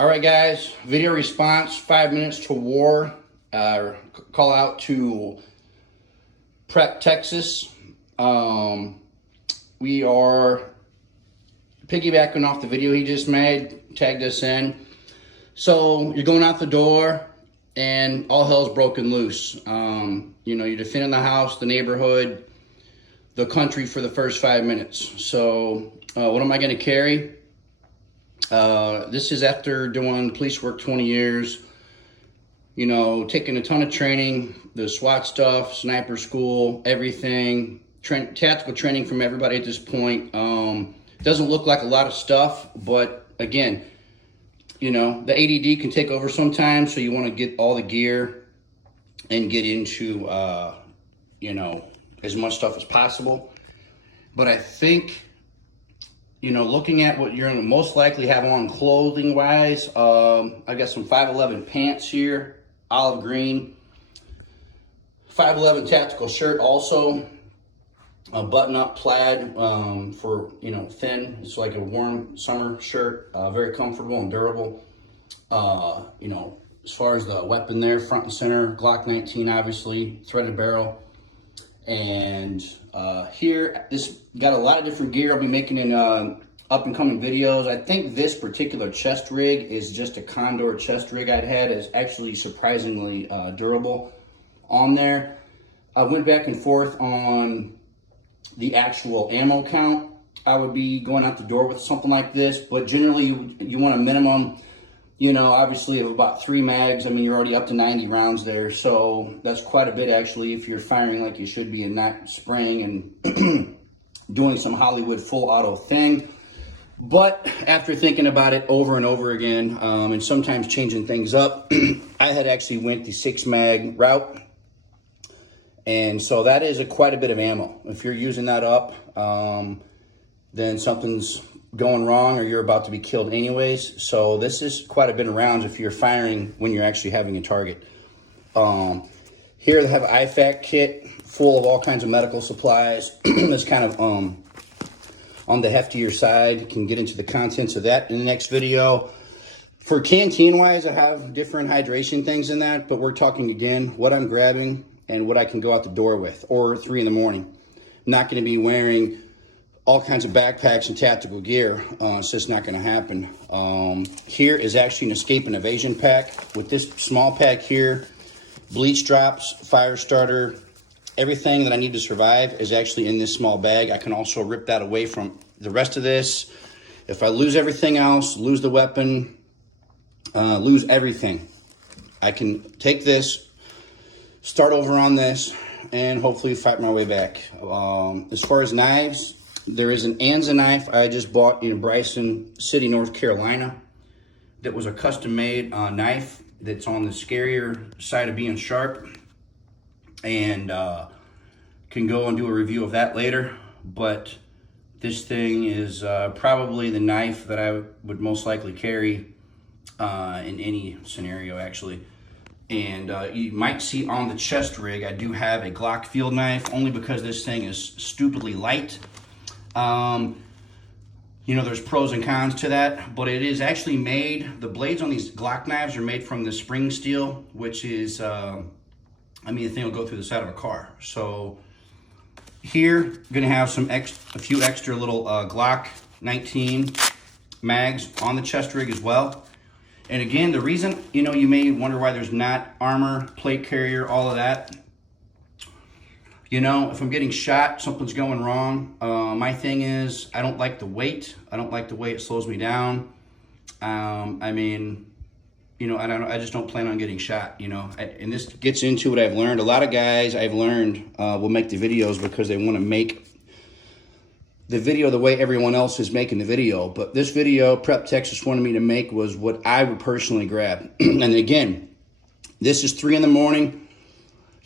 All right, guys, video response, 5 minutes to war. Call out to Prep, Texas. We are piggybacking off the video he just made, tagged us in. So you're going out the door and all hell's broken loose. You're defending the house, the neighborhood, the country for the first 5 minutes. So what am I going to carry? This is after doing police work 20 years, taking a ton of training, the SWAT stuff, sniper school, everything, tactical training from everybody at this point. Doesn't look like a lot of stuff, but again, the ADD can take over sometimes, so you want to get all the gear and get into, as much stuff as possible. But I think, looking at what you're going to most likely have on clothing-wise, I got some 511 pants here, olive green, 511 tactical shirt also, a button-up plaid for, thin. It's like a warm summer shirt, very comfortable and durable. As far as the weapon there, front and center, Glock 19, obviously, threaded barrel. And here, this got a lot of different gear I'll be making in up-and-coming videos. I think this particular chest rig is just a Condor chest rig I'd had. It's actually surprisingly durable on there. I went back and forth on the actual ammo count I would be going out the door with something like this, but generally you want a minimum, obviously of about 3 mags. I mean, you're already up to 90 rounds there, so that's quite a bit actually if you're firing like you should be and not spraying and doing some Hollywood full auto thing. But after thinking about it over and over again, and sometimes changing things up, I had actually went the 6 mag route. And so that is quite a bit of ammo. If you're using that up, then something's going wrong or you're about to be killed anyways. So this is quite a bit of rounds if you're firing when you're actually having a target. Here they have an IFAK kit full of all kinds of medical supplies. That's kind of on the heftier side. Can get into the contents of that in the next video. For canteen wise, I have different hydration things in that, but we're talking again what I'm grabbing and what I can go out the door with, or 3 in the morning. I'm not going to be wearing all kinds of backpacks and tactical gear. It's just not going to happen. Here is actually an escape and evasion pack with this small pack here, bleach drops, fire starter, everything that I need to survive is actually in this small bag. I can also rip that away from the rest of this. If I lose everything else, lose the weapon, lose everything, I can take this, start over on this, and hopefully fight my way back. As far as knives, there is an Anza knife I just bought in Bryson City, North Carolina. That was a custom-made knife that's on the scarier side of being sharp. And can go and do a review of that later. But this thing is probably the knife that I would most likely carry in any scenario, actually. And you might see on the chest rig, I do have a Glock field knife, only because this thing is stupidly light. There's pros and cons to that, but it is actually made, the blades on these Glock knives are made from the spring steel, which is, the thing will go through the side of a car. So here, gonna have a few extra little Glock 19 mags on the chest rig as well. And again, the reason, you may wonder why there's not armor, plate carrier, all of that. If I'm getting shot, something's going wrong. My thing is, I don't like the weight. I don't like the way it slows me down. I just don't plan on getting shot, and this gets into what I've learned. A lot of guys I've learned will make the videos because they want to make the video the way everyone else is making the video. But this video, Prep Texas wanted me to make, was what I would personally grab. And again, this is 3 in the morning,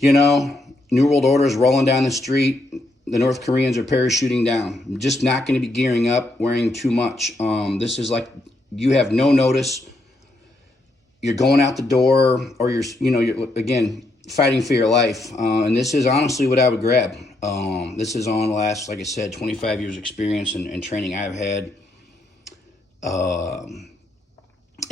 New World Order is rolling down the street. The North Koreans are parachuting down. I'm just not going to be gearing up, wearing too much. This is like, you have no notice. You're going out the door, or you're again, fighting for your life. And this is honestly what I would grab. This is on the last, like I said, 25 years experience and training I've had.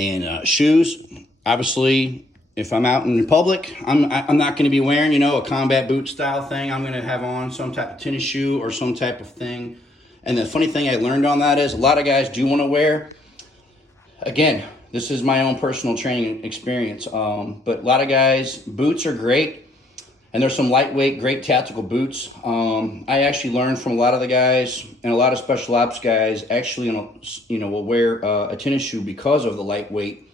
And shoes, obviously, if I'm out in public, I'm not going to be wearing, you know, a combat boot style thing. I'm going to have on some type of tennis shoe or some type of thing. And the funny thing I learned on that is a lot of guys do want to wear, again, this is my own personal training experience, but a lot of guys, boots are great. And there's some lightweight, great tactical boots. I actually learned from a lot of the guys, and a lot of special ops guys actually, you know, will wear a tennis shoe because of the lightweight,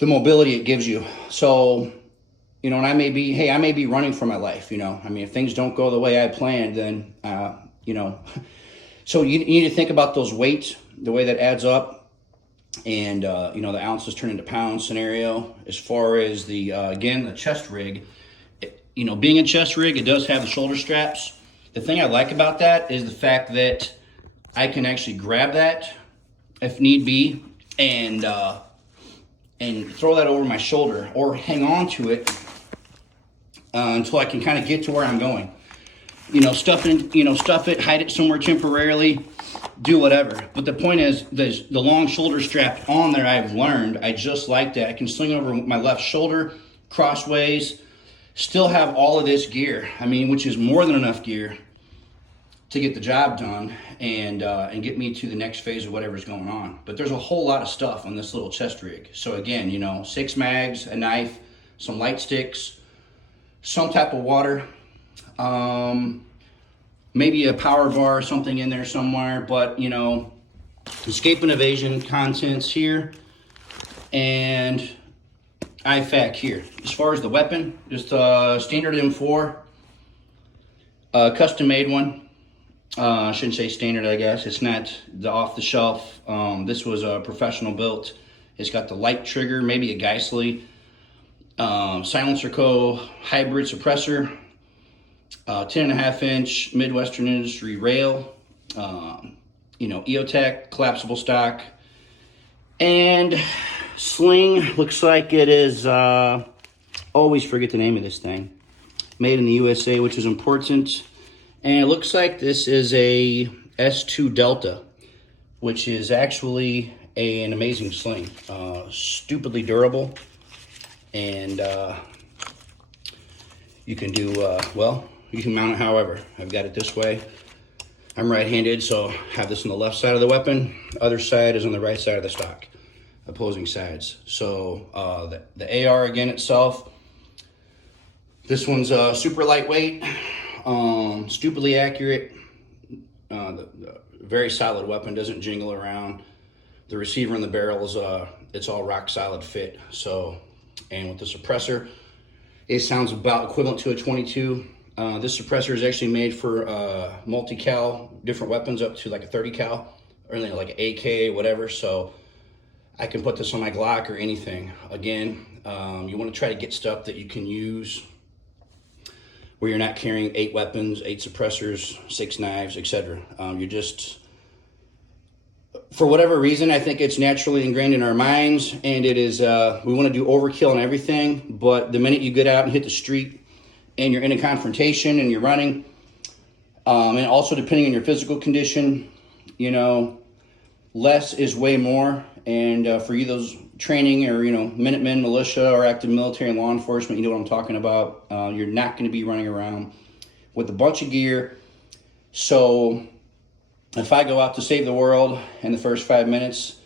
the mobility it gives you. So, you know, and I may be running for my life, you know. I mean, if things don't go the way I planned, then, you know. So you need to think about those weights, the way that adds up. And, you know, the ounces turn into pounds scenario. As far as the, again, the chest rig, you know, being a chest rig, it does have the shoulder straps. The thing I like about that is the fact that I can actually grab that if need be and throw that over my shoulder or hang on to it until I can kind of get to where I'm going. You know, stuff it, hide it somewhere temporarily, do whatever. But the point is, there's the long shoulder strap on there. I've learned I just like that. I can sling over my left shoulder crossways, still have all of this gear. I mean, which is more than enough gear to get the job done and get me to the next phase of whatever's going on. But there's a whole lot of stuff on this little chest rig. So again, you know, 6 mags, a knife, some light sticks, some type of water. Maybe a power bar or something in there somewhere, but you know, escape and evasion contents here, and IFAK here. As far as the weapon, just a standard M4, custom made one. I shouldn't say standard, I guess. It's not the off the shelf. This was a professional built. It's got the light trigger, maybe a Geissele, silencer co hybrid suppressor. 10.5 inch Midwestern Industry rail, you know, EOTech collapsible stock, and sling. Looks like it is, always forget the name of this thing, made in the USA, which is important. And it looks like this is a S2 Delta, which is actually an amazing sling, stupidly durable, and you can do, well, you can mount it however. I've got it this way. I'm right-handed, so I have this on the left side of the weapon. The other side is on the right side of the stock, opposing sides. So the AR again itself, this one's super lightweight, stupidly accurate, the very solid weapon, doesn't jingle around. The receiver and the barrel is it's all rock solid fit. So, and with the suppressor, it sounds about equivalent to a 22. This suppressor is actually made for multi-cal, different weapons up to like a 30 cal, or like an AK, whatever. So I can put this on my Glock or anything. Again, you want to try to get stuff that you can use where you're not carrying 8 weapons, 8 suppressors, 6 knives, etc. You're just, for whatever reason, I think it's naturally ingrained in our minds, and it is, we want to do overkill on everything, but the minute you get out and hit the street and you're in a confrontation and you're running, and also depending on your physical condition, you know, less is way more. And for you, those training or, you know, Minutemen, militia, or active military and law enforcement, you know what I'm talking about. You're not going to be running around with a bunch of gear. So if I go out to save the world in the first 5 minutes,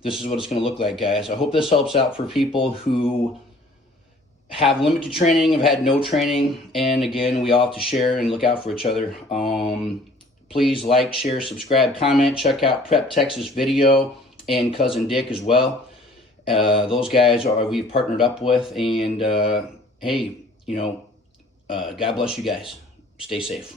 this is what it's going to look like, guys. I hope this helps out for people who have limited training, have had no training, and again, we all have to share and look out for each other. Please like, share, subscribe, comment, check out Prep Texas Video and Cousin Dick as well. Those guys we've partnered up with, and hey, you know, God bless you guys. Stay safe.